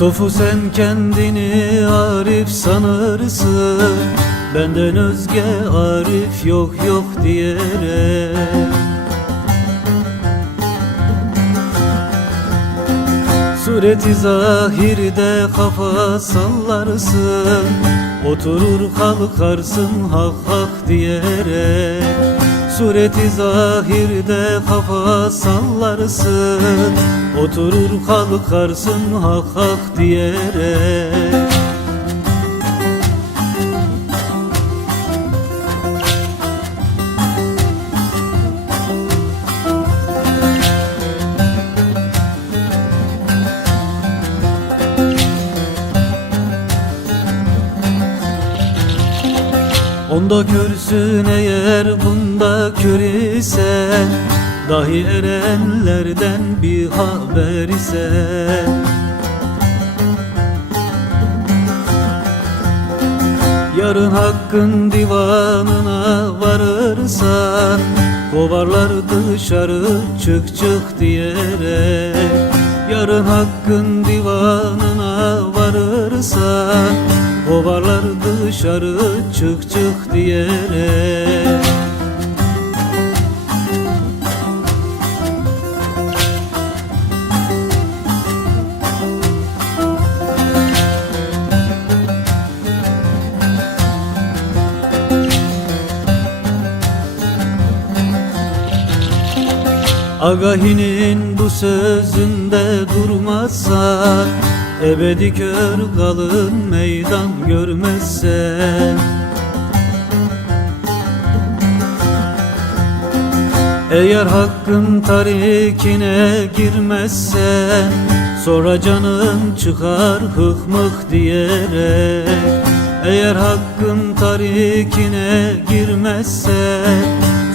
Sofu sen kendini Arif sanırsın. Benden özge Arif yok yok diyerek. Sureti zahirde kafa sallarsın. Oturur kalkarsın hak hak diyerek Sureti zahirde kafa sallarsın. Oturur kalkarsın hak hak diyerek Onda körsün eğer bunda kör isen Dahi erenlerden bir haber ise. Yarın hakkın divanına varırsan Kovarlar dışarı çık çık diyerek. Yarın hakkın divanına varırsan Kovarlar dışarı çık çık diyerek. Agahinin bu sözünde durmazsan Ebedi kör kalın meydan görmezsen Eğer hakkın tarikine girmezsen Sonra canın çıkar hık mık diyerek. Eğer hakkın tarikine girmezsen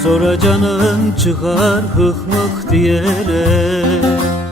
Sonra canın çıkar hık mık diyerek